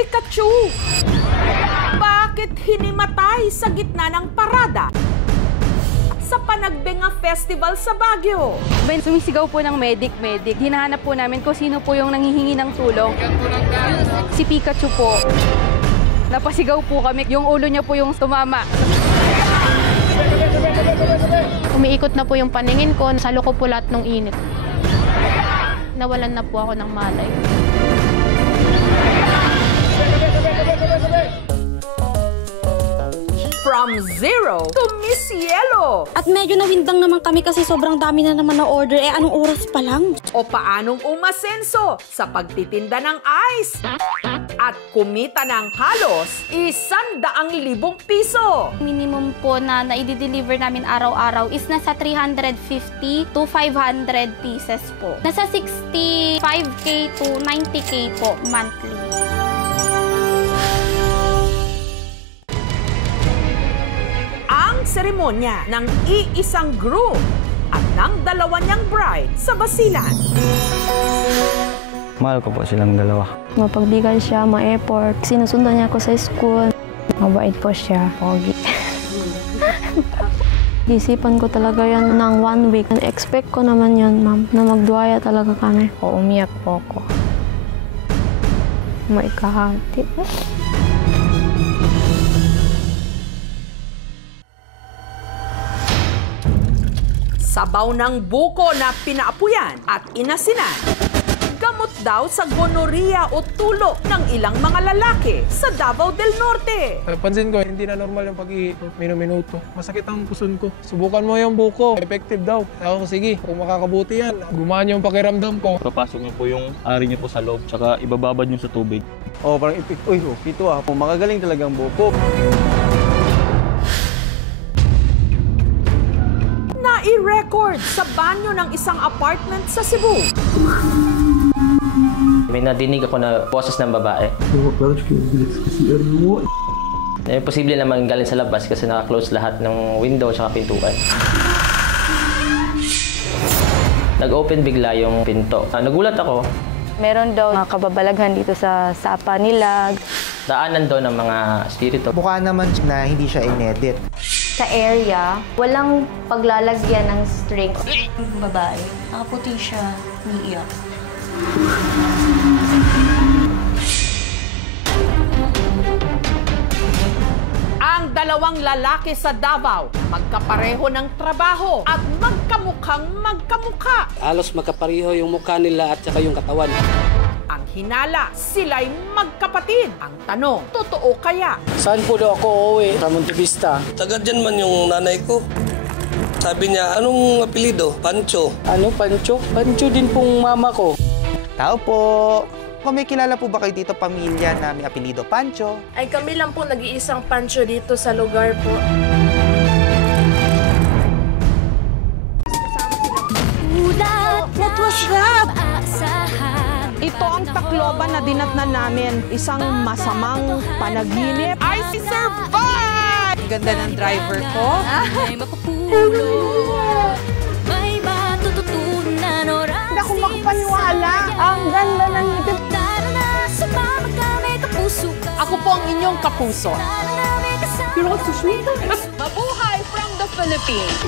Pikachu! Bakit hinimatay sa gitna ng parada sa Panagbenga Festival sa Baguio? Sumisigaw po ng medic. Hinahanap po namin kung sino po yung nanghihingi ng tulong. Si Pikachu po. Napasigaw po kami. Yung ulo niya po yung tumama. Umiikot na po yung paningin ko. Salo ko po lahat ng init. Nawalan na po ako ng malay. From zero to Miss Yellow. At medyo nawindang naman kami kasi sobrang dami na naman na order. Anong oras pa lang? O paanong umasenso sa pagtitinda ng ice at kumita ng halos 100,000 piso. Minimum po na i-deliver namin araw-araw is nasa 350 to 500 pieces po. Nasa 65K to 90K po monthly. Seremonya ng iisang groom at ng dalawa niyang bride sa Basilan. Mahal ko po silang dalawa. Mapagbigan siya, ma-effort. Sinusundan niya ako sa school. Mabait po siya, pogi. Isipan ko talaga yan ng 1 week. Expect ko naman yan, ma'am, na magduwaya talaga kami. O, umiyak po ako. Maikahati. Sabaw ng buko na pinaapuyan at inasinan. Gamot daw sa gonorrhea o tulo ng ilang mga lalaki sa Davao del Norte. Pansin ko, hindi na normal yung pag-minuto. Masakit ang puson ko. Subukan mo yung buko. Effective daw. Ako, sige, kung makakabuti yan, gumaan yung pakiramdam ko. Papasok niyo po yung ari niyo po sa loob, tsaka ibababad niyo sa tubig. Parang pito ah. Makagaling talagang buko. I-record sa banyo ng isang apartment sa Cebu. May nadinig ako na boses ng babae. Posible naman galing sa labas kasi naka-close lahat ng window at pintuan. Nag-open bigla yung pinto. Nagulat ako. Meron daw mga kababalaghan dito sa sapa nila. Daanan daw ng mga espiritu. Mukha naman na hindi siya inedit. Sa area, walang paglalagyan ng string. Babae, nakaputi siya, umiiyak. Ang dalawang lalaki sa Davao, magkapareho ng trabaho at magkamukhang magkamukha. Halos magkapareho yung mukha nila at saka yung katawan. Ang hinala, sila'y magkapatid. Ang tanong, totoo kaya? Saan po daw ako uuwi? Sa Montevista. Taga dyan man yung nanay ko. Sabi niya, anong apelido? Pancho. Ano, Pancho? Pancho din pong mama ko. Tao po. Kung may kilala po ba kayo dito pamilya na may apelido Pancho? Ay kami lang po nag-iisang Pancho dito sa lugar po. What was that? Ito ang Tacloban na dinatnan namin. Isang masamang panaginip. I survived! Ganda ng driver ko. Hindi ako makapaniwala. Ang ganda ng ngipin. Ako po ang inyong kapuso. Mabuhay from the Philippines!